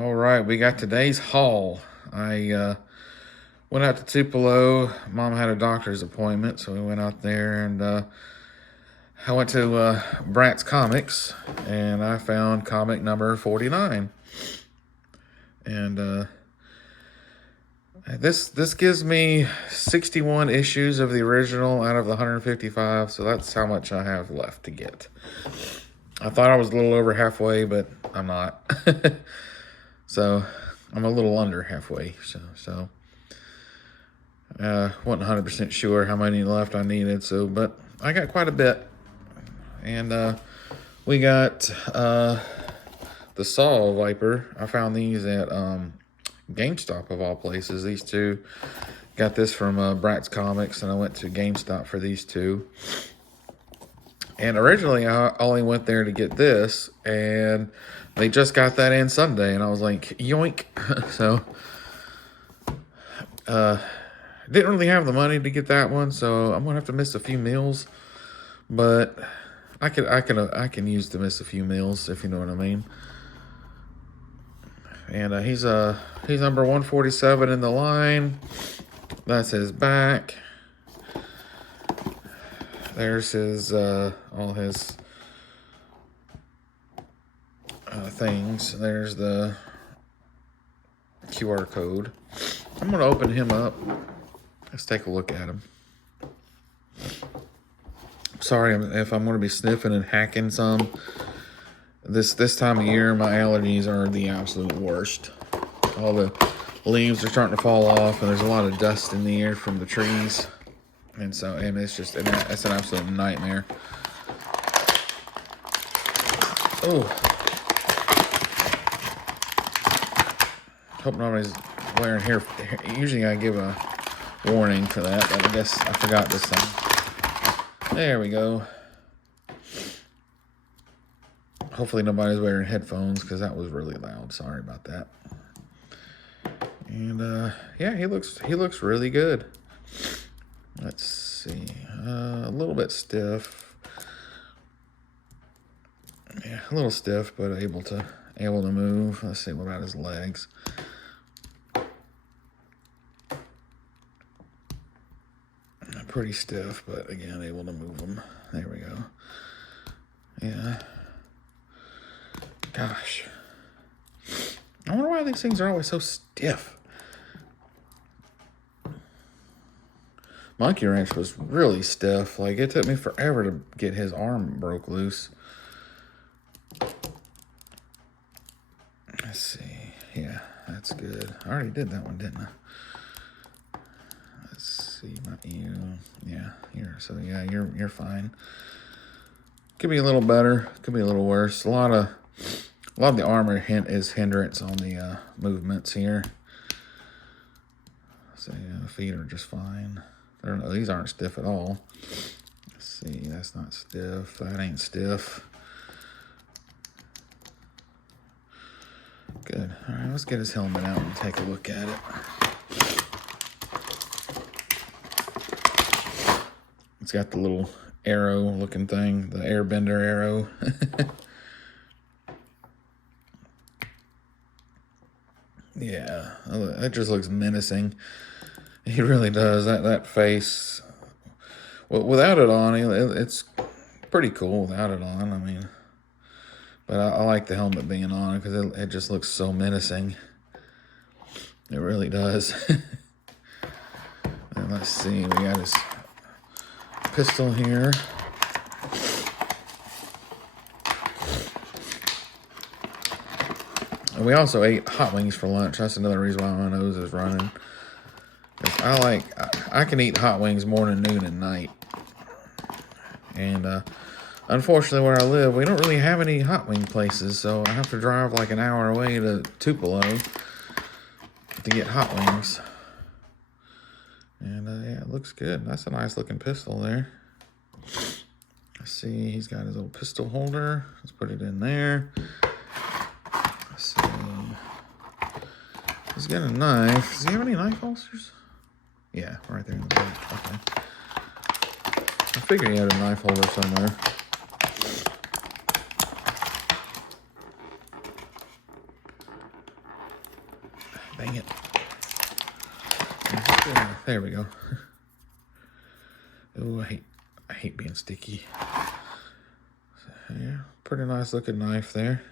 All right, we got today's haul. I went out to Tupelo. Mom had a doctor's appointment, so we went out there and I went to Bratz Comics and I found comic number 49. And this gives me 61 issues of the original out of the 155, so that's how much I have left to get. I thought I was a little over halfway, but I'm not. So I'm a little under halfway. So wasn't 100% sure how many left I needed. But I got quite a bit, and we got the Saw Viper. I found these at GameStop of all places. These two, got this from Bratz Comics, and I went to GameStop for these two. And originally, I only went there to get this, and they just got that in Sunday, and I was like, yoink. So, didn't really have the money to get that one, so I'm gonna have to miss a few meals. But I can use to miss a few meals, if you know what I mean. And he's number 147 in the line. That's his back. There's his all his things. There's the QR code. I'm gonna open him up. Let's take a look at him. Sorry if I'm gonna be sniffing and hacking some. This time of year, my allergies are the absolute worst. All the leaves are starting to fall off, and there's a lot of dust in the air from the trees. And so, it's an absolute nightmare. Oh. Hope nobody's wearing hair. Usually I give a warning for that, but I guess I forgot this time. There we go. Hopefully nobody's wearing headphones, because that was really loud. Sorry about that. And yeah, he looks really good. Let's see, a little bit stiff. Yeah, a little stiff, but able to move. Let's see, what about his legs? Pretty stiff, but again, able to move them. There we go. Yeah. Gosh. I wonder why these things are always so stiff. Monkey Wrench was really stiff. Like, it took me forever to get his arm broke loose. Let's see. Yeah, that's good. I already did that one, didn't I? Let's see, not you. Yeah, you're fine. Could be a little better. Could be a little worse. A lot of the armor is hindrance on the movements here. So yeah, the feet are just fine. These aren't stiff at all. Let's see, that's not stiff. That ain't stiff. Good. All right, let's get his helmet out and take a look at it. It's got the little arrow-looking thing, the airbender arrow. Yeah, that just looks menacing. He really does. That face. Well, without it on, it's pretty cool without it on. I mean, but I like the helmet being on because it just looks so menacing. It really does. And let's see, we got his pistol here. And we also ate hot wings for lunch. That's another reason why my nose is running. I can eat hot wings morning, noon, and night. And unfortunately, where I live, we don't really have any hot wing places, so I have to drive like an hour away to Tupelo to get hot wings. And yeah, it looks good. That's a nice looking pistol there. Let's see, he's got his little pistol holder. Let's put it in there. Let's see. He's got a knife. Does he have any knife holsters? Yeah, right there in the back. Okay. I figured he had a knife holder somewhere. Dang it. There we go. Oh, I hate being sticky. So, yeah, pretty nice looking knife there.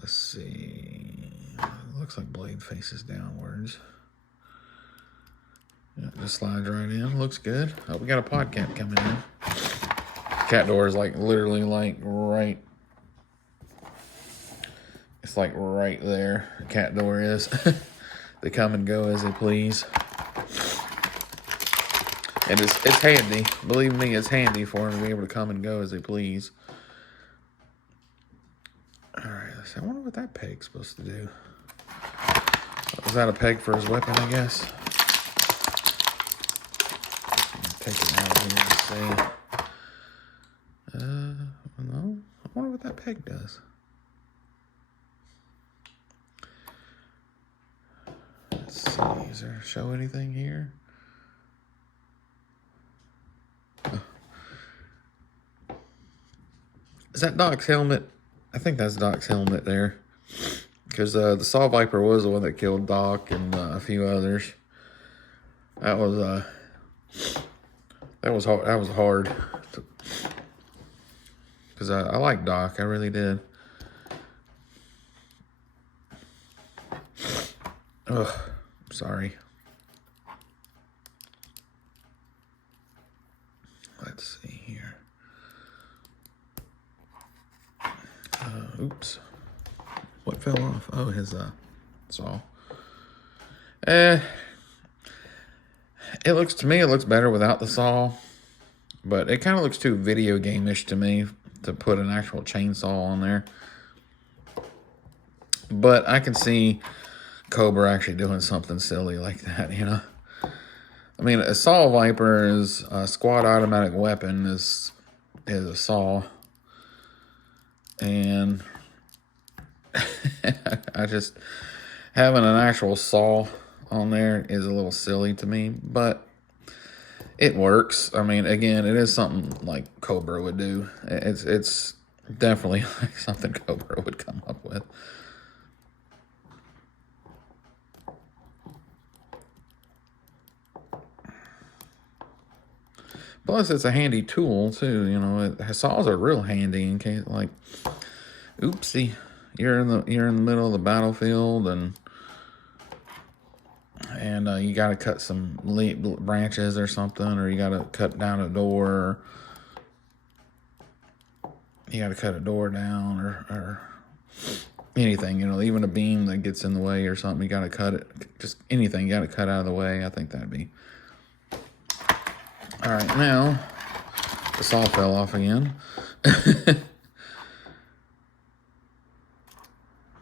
Let's see. It looks like blade faces downwards. Yeah, just slides right in. Looks good. Oh, we got a pod cat coming in. Cat door is like literally like right. It's like right there. The cat door is. They come and go as they please. And it's handy. Believe me, it's handy for them to be able to come and go as they please. Alright, let's see. I wonder what that peg's supposed to do. Was that a peg for his weapon, I guess? Take it out of here and see. No. I wonder what that peg does. Let's see. Does there show anything here? Oh. Is that Doc's helmet? I think that's Doc's helmet there. Because the Saw Viper was the one that killed Doc and a few others. That was hard. That was hard. Because I like Doc. I really did. Ugh. Sorry. Let's see here. Oops. What fell off? Oh, his saw. It looks, to me, it looks better without the saw. But it kind of looks too video game-ish to me to put an actual chainsaw on there. But I can see Cobra actually doing something silly like that, you know. I mean, a Saw Viper is a squad automatic weapon is a saw. And I just, having an actual saw on there is a little silly to me, but it works. I mean, again, it is something like Cobra would do. It's definitely like something Cobra would come up with. Plus, it's a handy tool too. You know, saws are real handy in case, like, oopsie, you're in the middle of the battlefield and you got to cut some branches or something, or you got to cut down a door, or you got to cut a door down, or anything. You know, even a beam that gets in the way or something, you got to cut it. Just anything you got to cut out of the way. I think that'd be. All right, now the saw fell off again.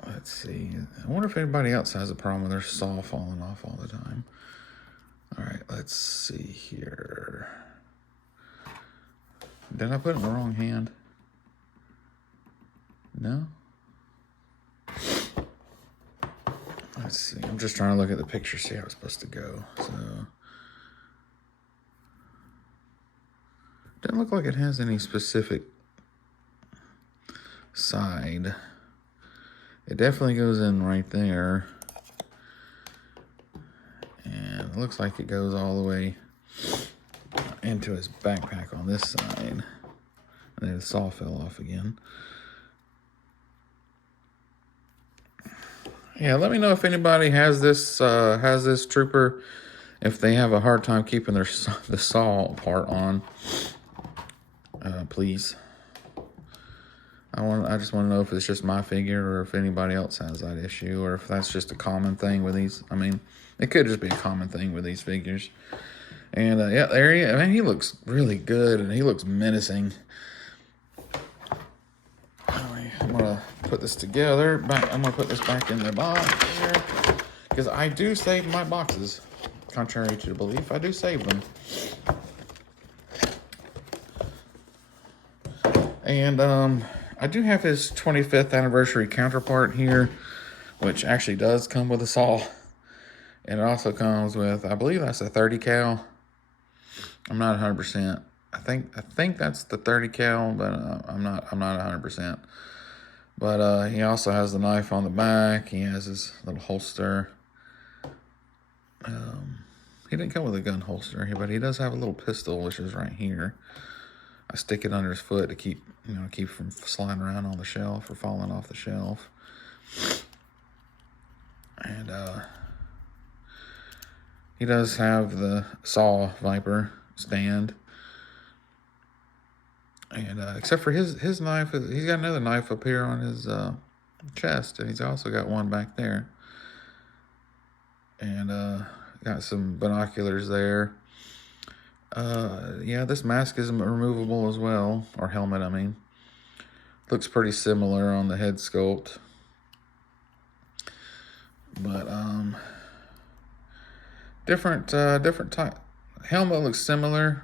Let's see. I wonder if anybody else has a problem with their saw falling off all the time. All right, let's see here. Did I put it in the wrong hand? No? Let's see. I'm just trying to look at the picture, see how it's supposed to go. So, doesn't look like it has any specific side. It definitely goes in right there. And it looks like it goes all the way into his backpack on this side. And then the saw fell off again. Yeah, let me know if anybody has this trooper, if they have a hard time keeping the saw part on. Please. I just want to know if it's just my figure or if anybody else has that issue, or if that's just a common thing with these. I mean, it could just be a common thing with these figures. And yeah, there he is. I mean, he looks really good and he looks menacing. I'm gonna put this together. I'm gonna put this back in the box here because I do save my boxes. Contrary to belief, I do save them. And I do have his 25th anniversary counterpart here, which actually does come with a saw. And it also comes with, I believe that's a 30 cal. I'm not 100%. I think that's the 30 cal, but I'm not 100%. But he also has the knife on the back. He has his little holster. He didn't come with a gun holster, but he does have a little pistol, which is right here. I stick it under his foot to keep from sliding around on the shelf or falling off the shelf. And he does have the saw viper stand. And except for his knife, he's got another knife up here on his chest, and he's also got one back there. And got some binoculars there. Yeah, this mask is removable as well, or helmet, I mean. Looks pretty similar on the head sculpt. But different type. Helmet looks similar.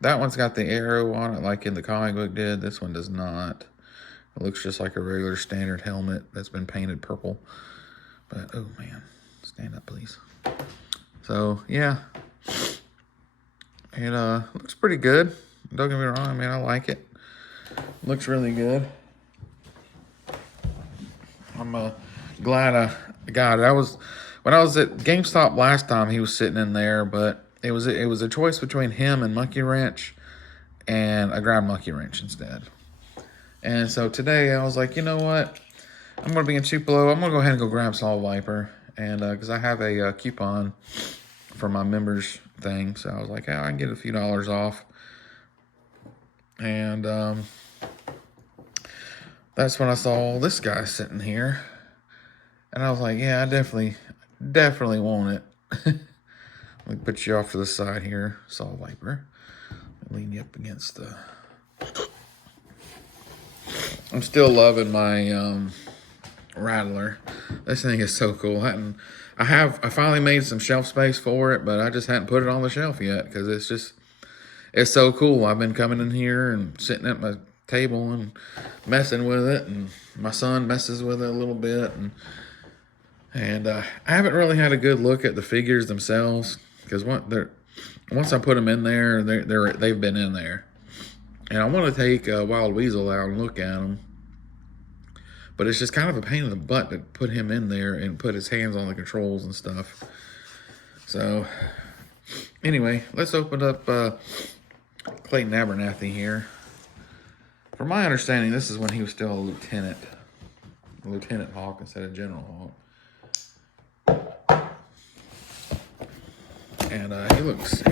That one's got the arrow on it like in the comic book did. This one does not. It looks just like a regular standard helmet that's been painted purple. But, oh man, stand up please. So, yeah. It looks pretty good. Don't get me wrong, I mean, I like it. Looks really good. I'm glad I got it. When I was at GameStop last time, he was sitting in there, but it was a choice between him and Monkey Wrench, and I grabbed Monkey Wrench instead. And so today I was like, you know what? I'm gonna be in Tupelo. I'm gonna go ahead and go grab Saw Viper, and because I have a coupon for my members thing, so I was like, I can get a few dollars off. And that's when I saw this guy sitting here, and I was like, yeah, I definitely want it. Let me put you off to the side here, Saw Viper. Lean you up against the... I'm still loving my Rattler. This thing is so cool. I finally made some shelf space for it, but I just hadn't put it on the shelf yet because it's so cool. I've been coming in here and sitting at my table and messing with it, and my son messes with it a little bit, and I haven't really had a good look at the figures themselves because once I put them in there, they've been in there, and I want to take Wild Weasel out and look at them. But it's just kind of a pain in the butt to put him in there and put his hands on the controls and stuff. So, anyway, let's open up Clayton Abernathy here. From my understanding, this is when he was still a Lieutenant Hawk instead of General Hawk. And he looks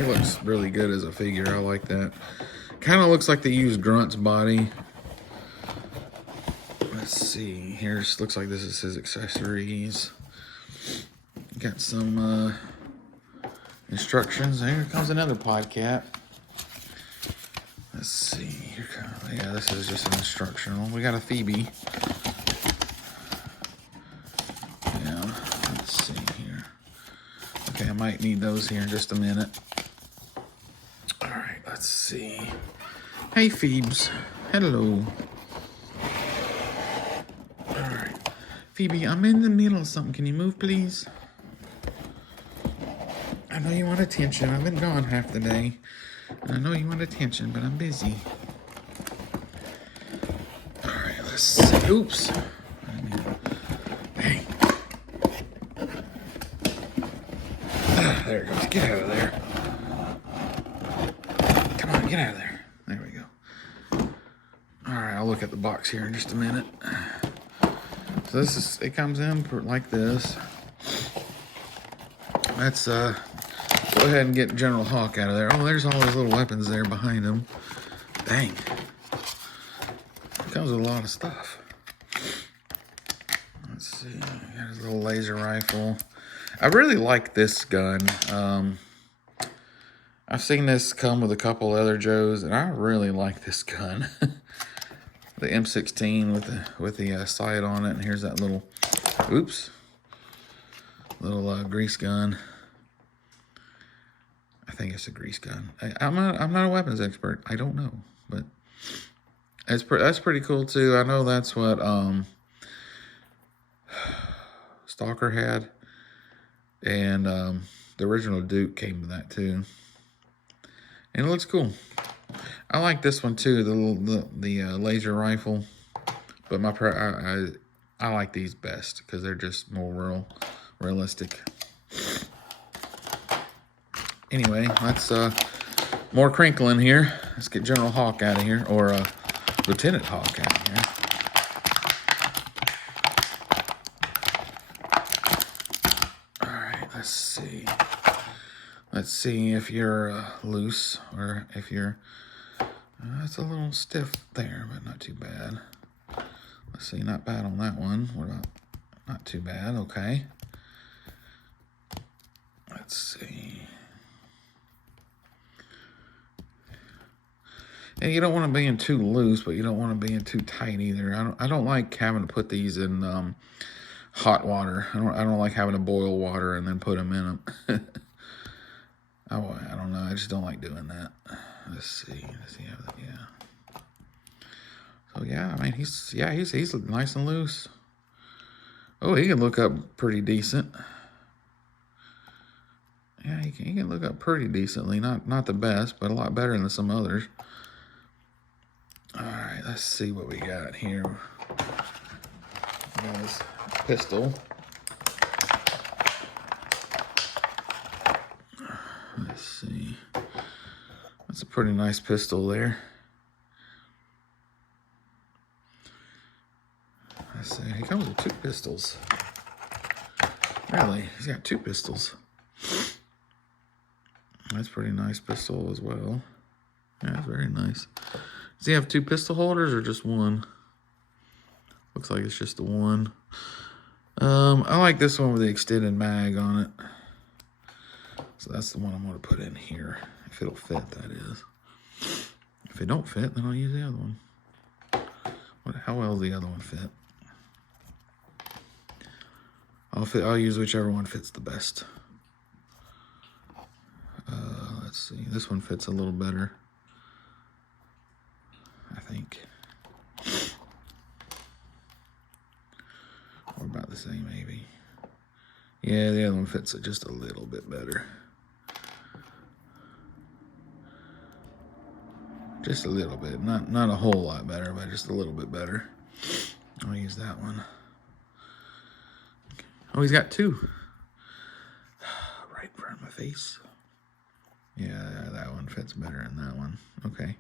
really good as a figure. I like that. Kind of looks like they used Grunt's body. Let's see, looks like this is his accessories. Got some instructions. Here comes another podcast. Let's see, yeah, this is just an instructional. We got a Phoebe. Yeah, let's see here. Okay, I might need those here in just a minute. All right, let's see. Hey, Phoebes. Hello. Phoebe, I'm in the middle of something. Can you move, please? I know you want attention. I've been gone half the day. And I know you want attention, but I'm busy. All right, let's see. Oops. Hey. There it goes. Get out of there. Come on, get out of there. There we go. All right, I'll look at the box here in just a minute. So it comes in like this. Let's go ahead and get General Hawk out of there. Oh, there's all those little weapons there behind him. Dang. It comes with a lot of stuff. Let's see. Got his little laser rifle. I really like this gun. I've seen this come with a couple other Joes, and I really like this gun. The M16 with the sight on it, and here's that little grease gun. I think it's a grease gun. I'm not a weapons expert. I don't know, but that's pretty cool too. I know that's what Stalker had, and the original Duke came to that too, and it looks cool. I like this one too, the laser rifle. But I like these best because they're just more realistic. Anyway, let's more crinkling here. Let's get General Hawk out of here, or Lieutenant Hawk out of here. All right, let's see. Let's see if you're loose or if you're. It's a little stiff there, but not too bad. Let's see, not bad on that one. What about? Not too bad. Okay. Let's see. And you don't want to be in too loose, but you don't want to be in too tight either. I don't like having to put these in hot water. I don't like having to boil water and then put them in them. I don't know. I just don't like doing that. Let's see. Yeah. So yeah, I mean he's nice and loose. Oh, he can look up pretty decent. Yeah, he can look up pretty decently. Not the best, but a lot better than some others. All right, let's see what we got here. We got this pistol. Let's see. That's a pretty nice pistol there. Let's see. He comes with 2 pistols. Really? He's got 2 pistols. That's a pretty nice pistol as well. Yeah, that's very nice. Does he have 2 pistol holders or just one? Looks like it's just the one. I like this one with the extended mag on it. So that's the one I'm going to put in here. If it'll fit, that is. If it don't fit, then I'll use the other one. How well does the other one fit? I'll use whichever one fits the best. Let's see. This one fits a little better, I think. Or about the same, maybe. Yeah, the other one fits it just a little bit better. Just a little bit. Not a whole lot better, but just a little bit better. I'll use that one. Oh, he's got 2. Right in front of my face. Yeah, that one fits better than that one. Okay.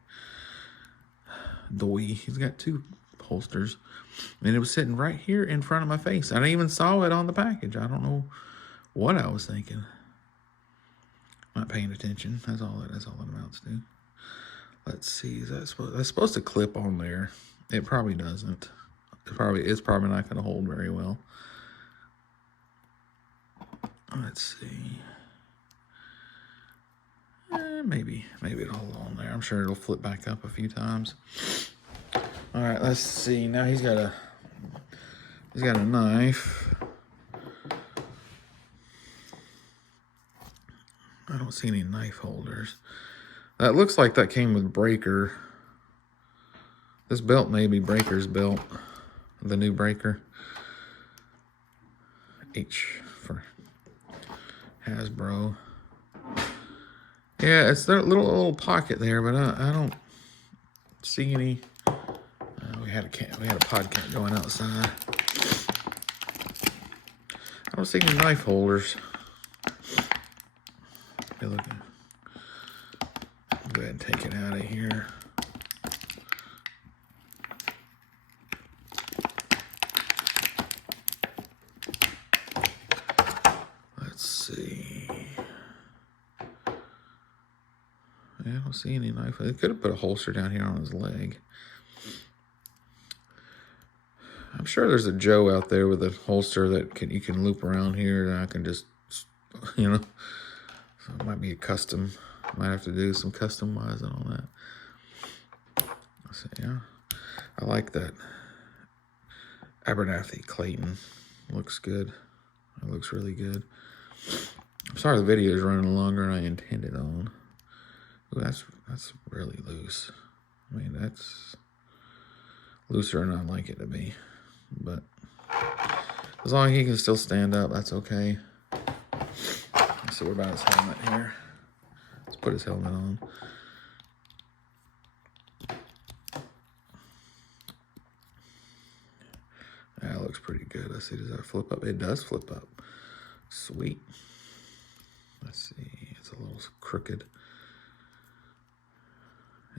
He's got 2 holsters. And it was sitting right here in front of my face. I even saw it on the package. I don't know what I was thinking. Not paying attention. That's all it amounts to. Let's see. That's supposed to clip on there. It probably doesn't. It's probably not going to hold very well. Let's see. Maybe it'll hold on there. I'm sure it'll flip back up a few times. All right, let's see. Now he's got a knife. I don't see any knife holders. That looks like that came with Breaker. This belt may be Breaker's belt. The new Breaker. H for Hasbro. Yeah, it's that little pocket there, but I don't see any. We had a podcast going outside. I don't see any knife holders. Okay, look. Go ahead and take it out of here. Let's see. I don't see any knife. They could have put a holster down here on his leg. I'm sure there's a Joe out there with a holster that you can loop around here, and I can just, So it might be a custom. Might have to do some customizing on that. Let's see, yeah. I like that. Abernathy Clayton. Looks good. It looks really good. I'm sorry the video is running longer than I intended on. Ooh, that's really loose. I mean, that's looser than I'd like it to be. But as long as he can still stand up, that's okay. Let's see what about his helmet here. Let's put his helmet on. looks pretty good. Let's see, does that flip up? It does flip up. Sweet. Let's see, it's a little crooked.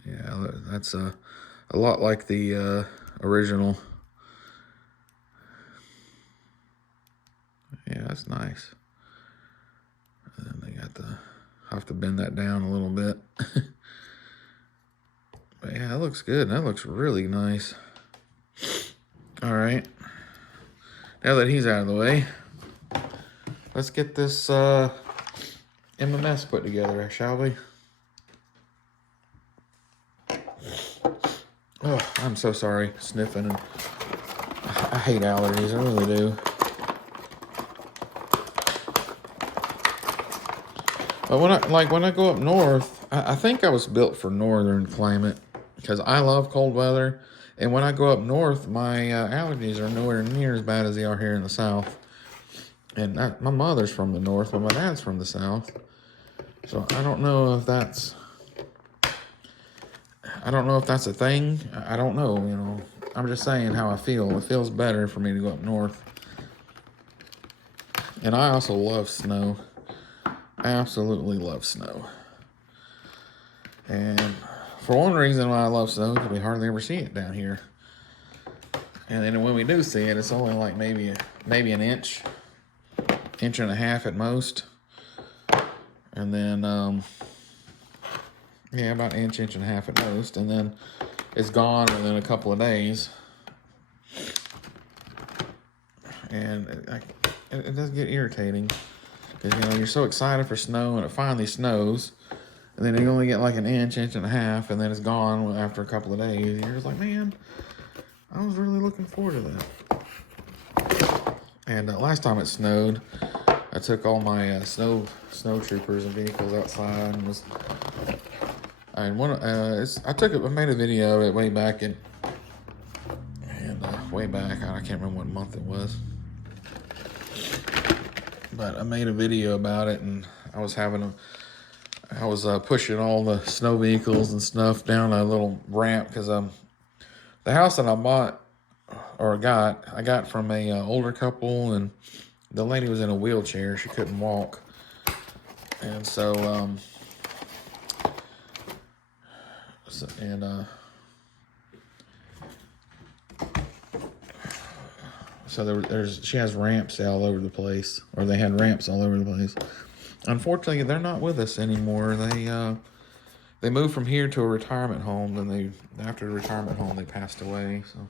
Yeah, that's a lot like the original. Yeah, that's nice. And then they got have to bend that down a little bit. But yeah, that looks good. That looks really nice. All right. Now that he's out of the way, let's get this MMS put together, shall we? Oh, I'm so sorry, sniffing. And I hate allergies, I really do. But when I go up north, I think I was built for northern climate because I love cold weather. And when I go up north, my allergies are nowhere near as bad as they are here in the south. And my mother's from the north, but my dad's from the south. So I don't know if that's a thing. I don't know, you know. I'm just saying how I feel. It feels better for me to go up north. And I also love snow. I absolutely love snow. And for one reason why I love snow is we hardly ever see it down here. And then when we do see it, it's only like maybe an inch and a half at most. And then, yeah, about an inch and a half at most. And then it's gone within a couple of days. And it does get irritating. Because, you know, you're so excited for snow and it finally snows. And then you only get like an inch and a half, and then it's gone after a couple of days. You're just like, man, I was really looking forward to that. And last time it snowed, I took all my snow troopers and vehicles outside and was. I made a video of it way back way back. I can't remember what month it was. But I made a video about it, and I was pushing all the snow vehicles and stuff down a little ramp because the house that I bought or I got from a older couple, and the lady was in a wheelchair. She couldn't walk, and so she has ramps all over the place, or they had ramps all over the place. Unfortunately, they're not with us anymore. They moved from here to a retirement home, and after the retirement home they passed away. So,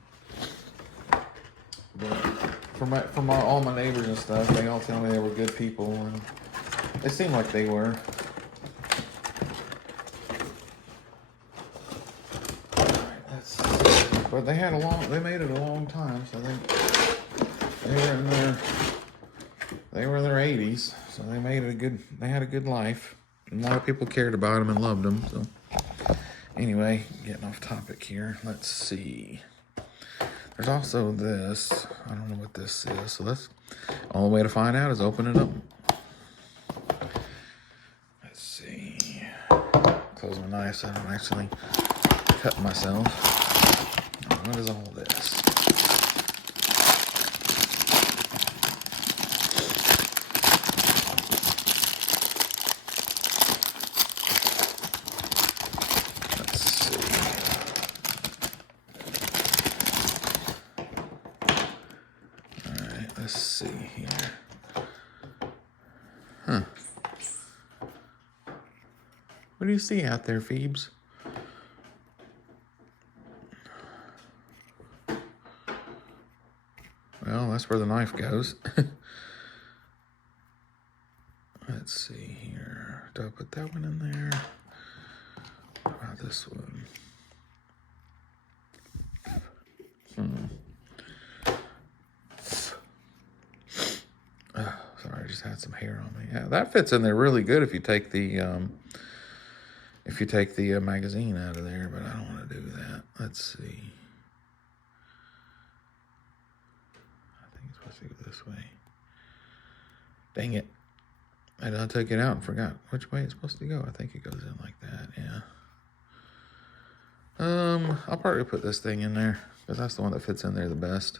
but from all my neighbors and stuff, they all tell me they were good people, and it seemed like they were. But they made it a long time, so they were in their 80s, so they had a good life. And a lot of people cared about them and loved them. So anyway, getting off topic here. Let's see. There's also this. I don't know what this is. So all the way to find out is open it up. Let's see. Close my knife so I don't actually cut myself. What is all this? Let's see here. Huh. What do you see out there, Phoebes? Well, that's where the knife goes. Let's see here. Do I put that one in there? What about this one? Sorry, I just had some hair on me. Yeah, that fits in there really good if you take the magazine out of there, but I don't want to do that. Let's see. I think it's supposed to go this way. Dang it. I took it out and forgot which way it's supposed to go. I think it goes in like that, yeah. I'll probably put this thing in there because that's the one that fits in there the best.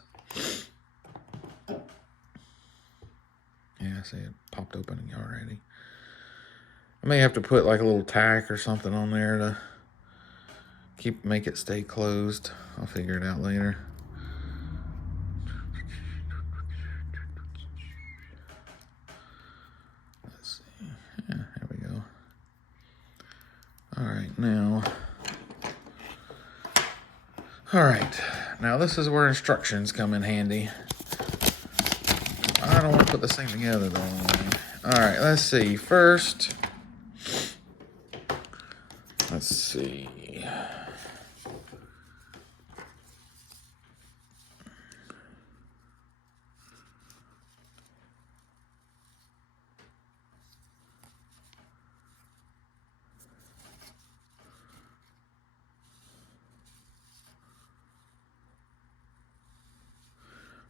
Yeah, see, it popped open already. I may have to put like a little tack or something on there to make it stay closed. I'll figure it out later. Let's see. Yeah, there we go. All right, now. All right, now this is where instructions come in handy. I don't want to put this thing together the wrong way. All right, let's see. First, let's see.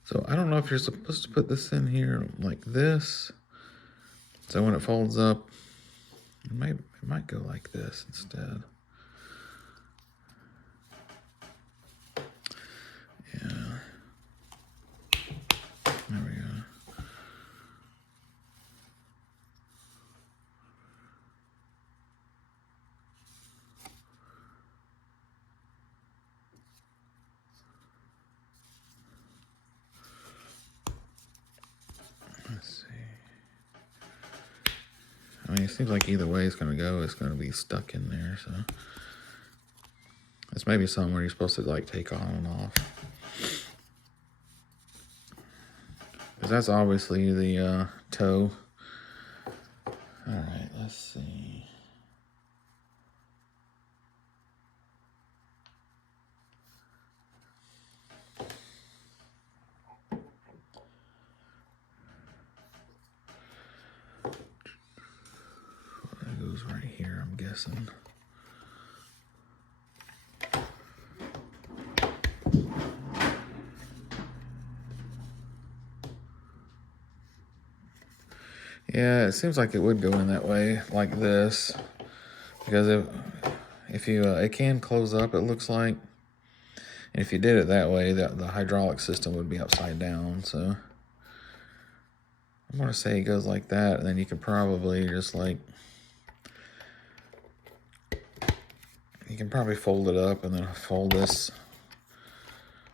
So I don't know if you're supposed to put this in here like this. So when it folds up, it might go like this instead. Yeah. There we go. Let's see. I mean, it seems like either way it's going to go, it's going to be stuck in there. So it's maybe somewhere you're supposed to like take on and off. Because that's obviously the toe. All right, let's see. It goes right here, I'm guessing. Yeah, it seems like it would go in that way, like this, because if you it can close up, it looks like. And if you did it that way, the hydraulic system would be upside down. So I'm gonna say it goes like that, and then you can probably just like fold it up, and then fold this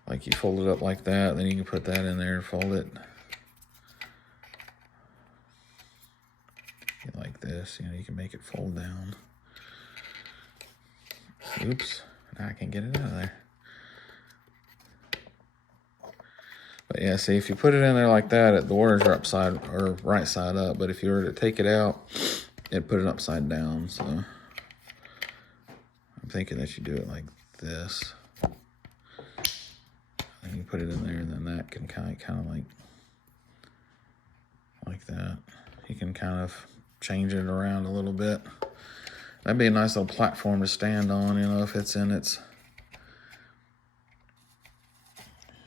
like you fold it up like that. And then you can put that in there and fold it. Like this, you know, you can make it fold down. Oops, now I can't get it out of there. But yeah, see, if you put it in there like that, the wires are upside or right side up. But if you were to take it out, it'd put it upside down. So I'm thinking that you do it like this. And you put it in there, and then that can kind of like that. You can kind of change it around a little bit. That'd be a nice little platform to stand on, you know, if it's in its...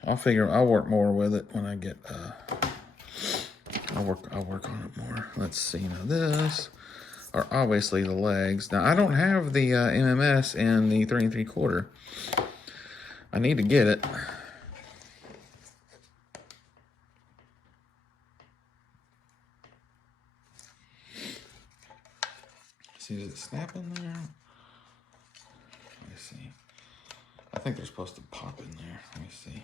I'll work more with it when I get, I'll work on it more. Let's see, now this are obviously the legs. Now, I don't have the MMS in the 3 3/4. I need to get it. See, does it snap in there? Let me see. I think they're supposed to pop in there. Let me see.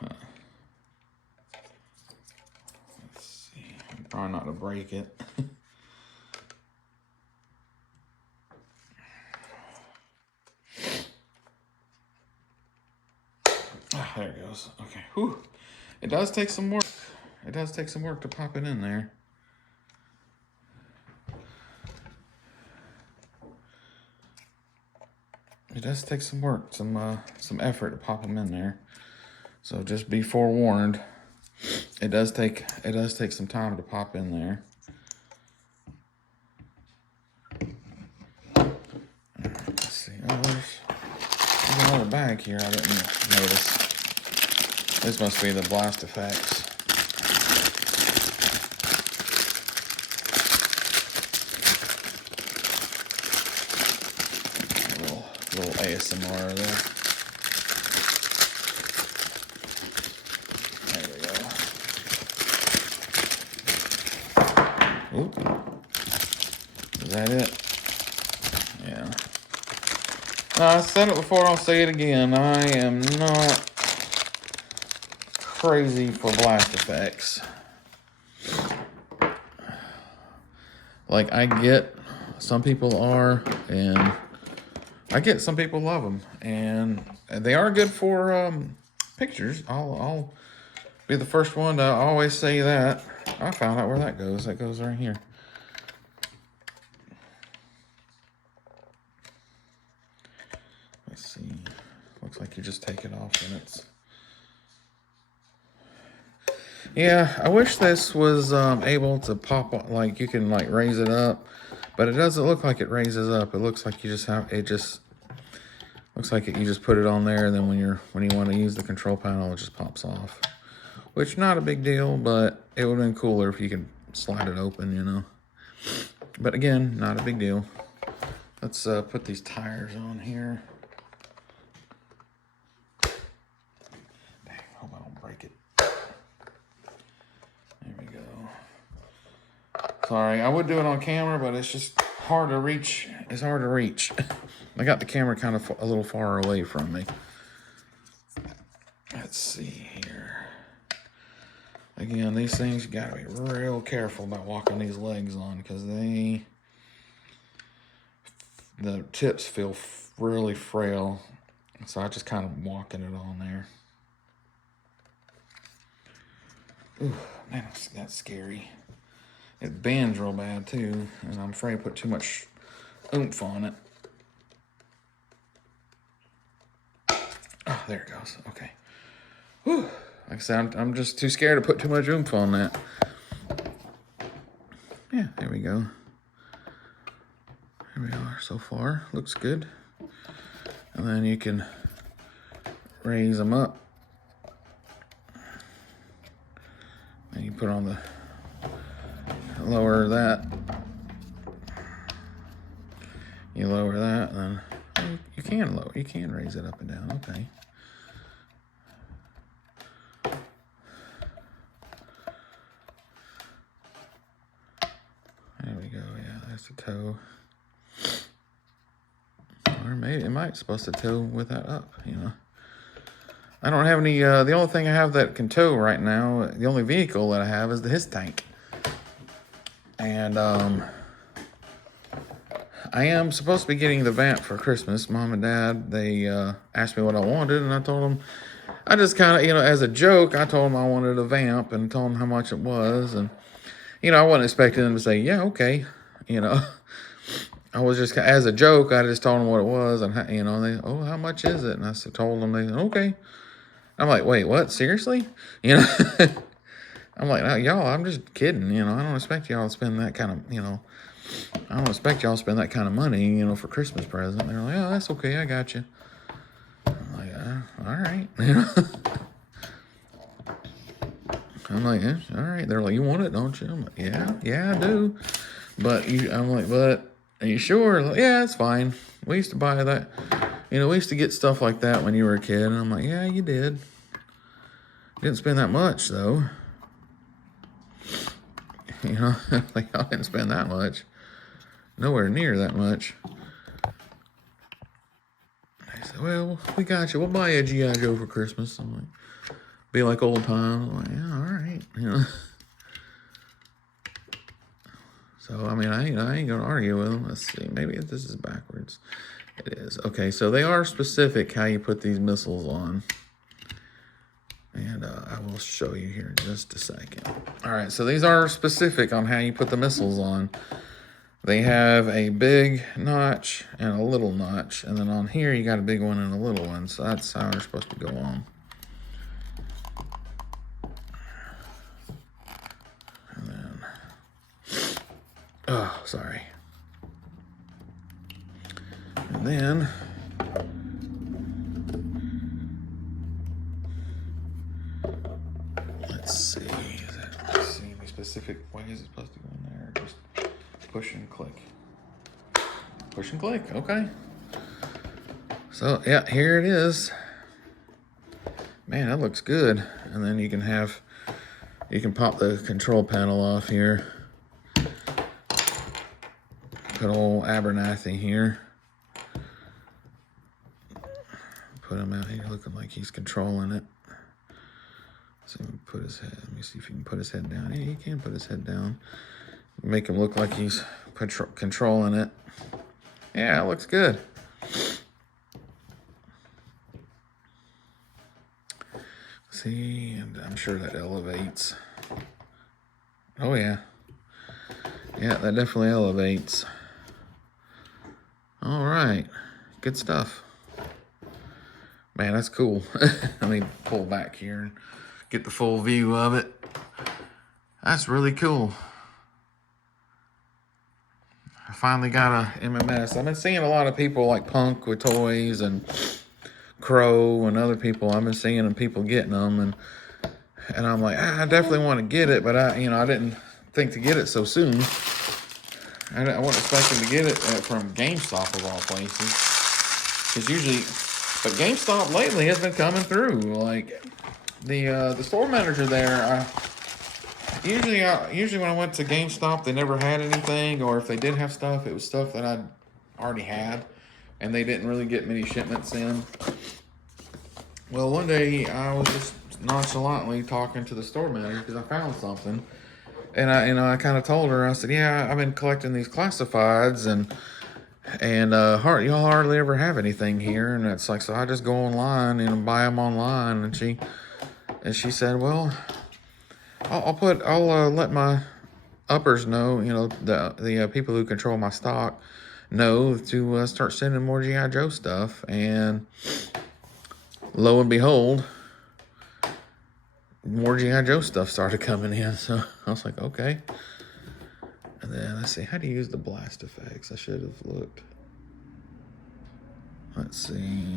Huh. Let's see. I'm trying not to break it. There it goes. Okay. Whew. It does take some work. It does take some work to pop it in there. It does take some work, some effort to pop them in there. So just be forewarned. It does take some time to pop in there. Let's see. Oh, there's another bag here I didn't notice. This must be the blast effects. A little ASMR there. that it? Yeah. I said it before, I'll say it again. I am not crazy for blast effects. Like, I get some people are, and I get some people love them, and they are good for pictures. I'll be the first one to always say that. I found out where that goes. That goes right here. Let's see. Looks like you just take it off and it's... Yeah, I wish this was able to pop, like you can like raise it up, but it doesn't look like it raises up. It looks like you just have, it just looks like you just put it on there, and then when you want to use the control panel, it just pops off. Which, not a big deal, but it would have been cooler if you could slide it open, you know. But again, not a big deal. Let's put these tires on here. Dang, hope I don't break it. There we go. Sorry, I would do it on camera, but it's just hard to reach. It's hard to reach. I got the camera kind of a little far away from me. Let's see here. Again, these things, you gotta be real careful about walking these legs on, because the tips feel really frail. So I just kind of walking it on there. Ooh, man, that's scary. It bends real bad too, and I'm afraid I put too much oomph on it. Oh, there it goes. Okay. Whew. Like I said, I'm just too scared to put too much oomph on that. Yeah, there we go. Here we are so far. Looks good. And then you can raise them up. And you put on the lower that. You lower that, and then you can lower. You can raise it up and down. Okay. There we go. Yeah, that's the toe. Or maybe it might supposed to tow with that up, you know. I don't have any, the only thing I have that can tow right now, the only vehicle that I have is the HIS tank. And I am supposed to be getting the vamp for Christmas. Mom and Dad, they asked me what I wanted, and I told them, I just kind of, you know, as a joke, I told them I wanted a vamp and told them how much it was. And, you know, I wasn't expecting them to say, yeah, okay, you know. I was just, as a joke, I just told them what it was, and, you know, they, oh, how much is it? And I told them, they said, okay. I'm like, wait, what? Seriously? You know? I'm like, no, y'all, I'm just kidding, you know. I don't expect y'all to spend that kind of, you know, I don't expect y'all to spend that kind of money, you know, for Christmas present. They're like, oh, that's okay, I got you. I'm like, all right. You know? I'm like, yeah, all right. They're like, you want it, don't you? I'm like, yeah, I do. But I'm like, but are you sure? Like, yeah, it's fine. We used to buy that. You know, we used to get stuff like that when you were a kid. And I'm like, yeah, you did. You didn't spend that much, though. You know, like, I didn't spend that much. Nowhere near that much. They said, well, we got you. We'll buy you a G.I. Joe for Christmas. I'm like, be like old times. I'm like, yeah, all right. You know. So, I mean, I ain't going to argue with them. Let's see. Maybe this is backwards. It is. Okay, so they are specific how you put these missiles on. And I will show you here in just a second. All right, so these are specific on how you put the missiles on. They have a big notch and a little notch. And then on here, you got a big one and a little one. So that's how they're supposed to go on. And then... Oh, sorry. And then... Let's see. Let's see any specific ways it's supposed to go in there. Just push and click. Push and click. Okay. So, yeah, here it is. Man, that looks good. And then you can pop the control panel off here. Good old Abernathy here. Put him out here looking like he's controlling it. So put his head. Let me see if you can put his head down. Yeah, he can put his head down. Make him look like he's controlling it. Yeah, it looks good. See, and I'm sure that elevates. Oh yeah. Yeah, that definitely elevates. All right, good stuff. Man, that's cool. Let me pull back here and get the full view of it. That's really cool. I finally got a MMS. I've been seeing a lot of people like Punk with toys and Crow and other people. I've been seeing them, people getting them, and I'm like, I definitely want to get it, but I didn't think to get it so soon. I wasn't expecting to get it from GameStop of all places, because usually, but GameStop lately has been coming through. Like the store manager there, usually when I went to GameStop, they never had anything, or if they did have stuff, it was stuff that I'd already had, and they didn't really get many shipments in. Well, one day I was just nonchalantly talking to the store manager because I found something, and I kind of told her, I said, yeah, I've been collecting these classifieds, and y'all hardly ever have anything here, and it's like, so I just go online and buy them online, and she said, well, I'll let my uppers know, the people who control my stock know to start sending more G.I. Joe stuff, and lo and behold, more G.I. Joe stuff started coming in. So I was like, okay. And then let's see, how do you use the blast effects? I should have looked. Let's see.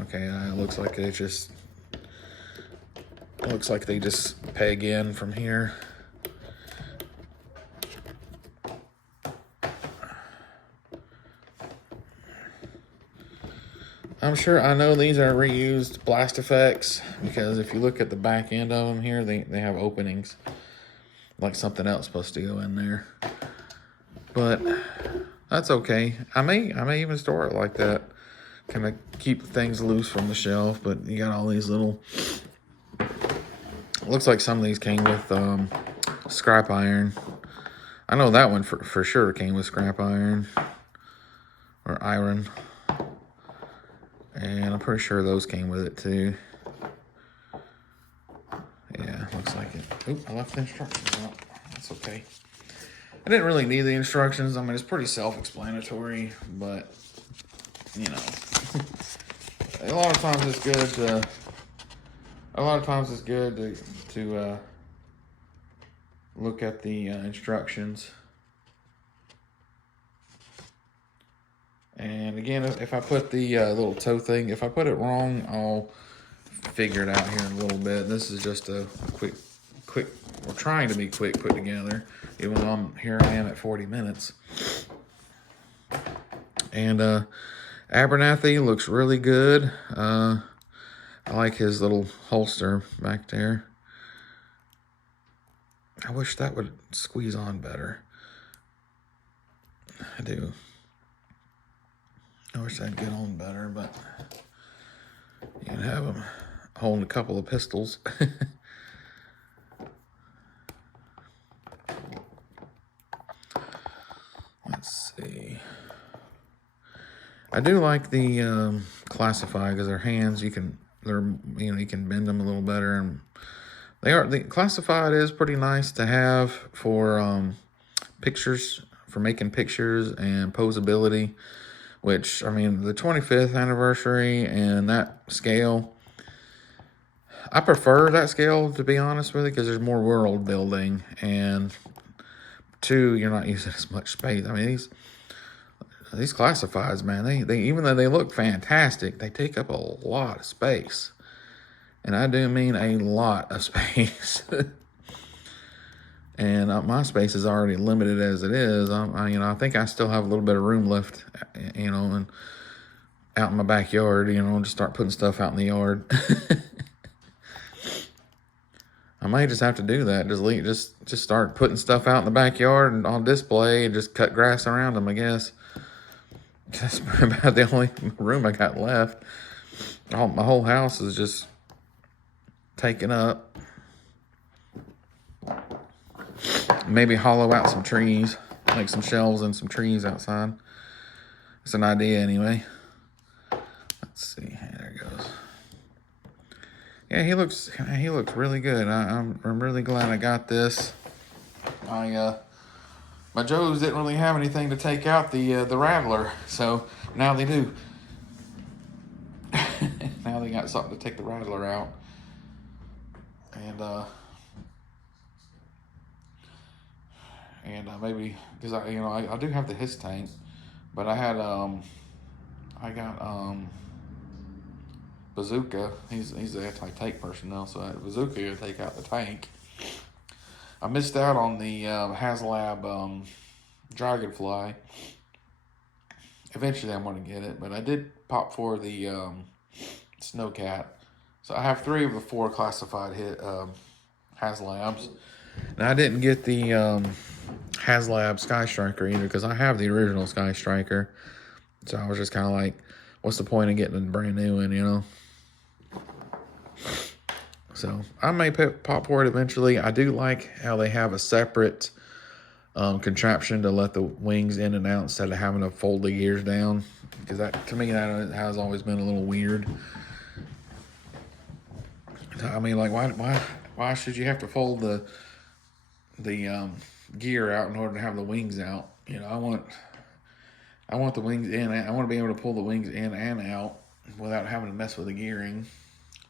Okay, it looks like they just peg in from here. I know these are reused blast effects, because if you look at the back end of them here, they have openings, like something else supposed to go in there. But that's okay. I may even store it like that, kind of keep things loose from the shelf. But you got all these little. Looks like some of these came with scrap iron. I know that one for sure came with scrap iron or iron. And I'm pretty sure those came with it too. Yeah, looks like it. Oop, I left the instructions out. That's okay. I didn't really need the instructions. I mean, it's pretty self-explanatory, but, a lot of times it's good to look at the instructions. And again, if I put the little toe thing, if I put it wrong, I'll figure it out here in a little bit. This is just a quick, we're trying to be quick put together, even though here I am at 40 minutes. And Abernathy looks really good. I like his little holster back there. I wish that would squeeze on better. I do. I wish that'd get on better, but you can have him holding a couple of pistols. Let's see. I do like the classified, because their hands, you can bend them a little better, and the classified is pretty nice to have for pictures, for making pictures and posability. Which, I mean, the 25th anniversary and that scale, I prefer that scale, to be honest with you, because there's more world building, and two, you're not using as much space. I mean, these classifieds, man, they even though they look fantastic, they take up a lot of space, and I do mean a lot of space. And my space is already limited as it is. I think I still have a little bit of room left, and out in my backyard, just start putting stuff out in the yard. I might just have to do that. Just start putting stuff out in the backyard and on display and just cut grass around them, I guess. That's about the only room I got left. My whole house is just taken up. Maybe hollow out some trees, make some shelves and some trees outside. It's an idea anyway. Let's see. There it goes. Yeah, he looks really good. I'm really glad I got this. My Joes didn't really have anything to take out the rattler, so now they do. Now they got something to take the rattler out. And maybe because I do have the his tank, but I got Bazooka. He's the anti-tank personnel, so Bazooka to take out the tank. I missed out on the HasLab Dragonfly. Eventually I'm going to get it, but I did pop for the Snowcat. So I have 3 of the 4 classified HasLabs. And I didn't get the HasLab Sky Striker either because I have the original Sky Striker. So I was just kind of like, what's the point of getting a brand new one, you know? So I may pop for it eventually. I do like how they have a separate contraption to let the wings in and out instead of having to fold the gears down. Because that, to me, that has always been a little weird. I mean, like, why should you have to fold the gear out in order to have the wings out? You know, I want the wings in. I want to be able to pull the wings in and out without having to mess with the gearing.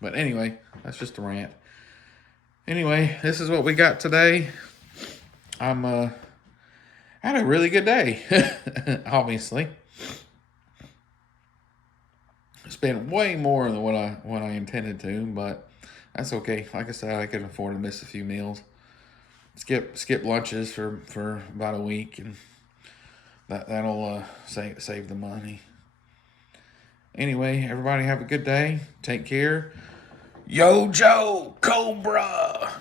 But anyway, that's just a rant. Anyway, this is what we got today. I had a really good day, obviously. Spent way more than what I intended to, but that's okay. Like I said, I can afford to miss a few meals. Skip lunches for about a week, and that'll save the money. Anyway, everybody have a good day. Take care. Yo, Joe, Cobra.